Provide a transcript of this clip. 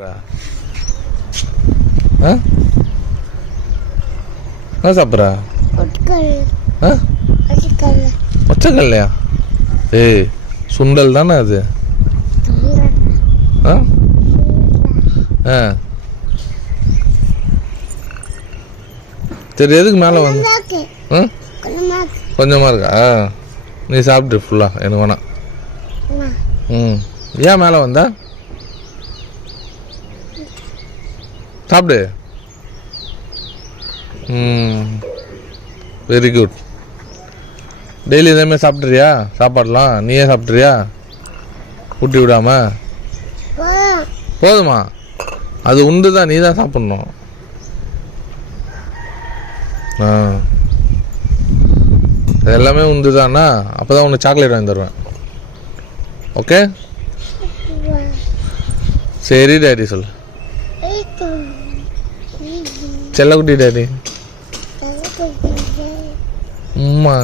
சாப்பிட்ற? என்ன சாப்பிட்ற? ஒச்சக்கல்லையா? ஏய், சுண்டல் தானே அது? சரி, எதுக்கு மேலே வந்து கொஞ்சமா இருக்கா? நீ சாப்பிட்டு ஃபுல்லா, எனக்கு வேணாம். ஏன் மேலே வந்தா? சாப்பிடு. Very good. டெய்லி இதேமாதிரி சாப்பிட்றியா? சாப்பாடலாம் நீயே சாப்பிட்றியா? ஊட்டி விடாம? போதுமா? அது உண்டு தான், நீ தான் சாப்பிட்ணும். எல்லாமே உண்டு தானா? அப்போ தான் உனக்கு சாக்லேட் வாங்கி தருவேன். ஓகே? சரி டேடி சொல்லு. செல்லக்குட்டி டேடி. அம்மா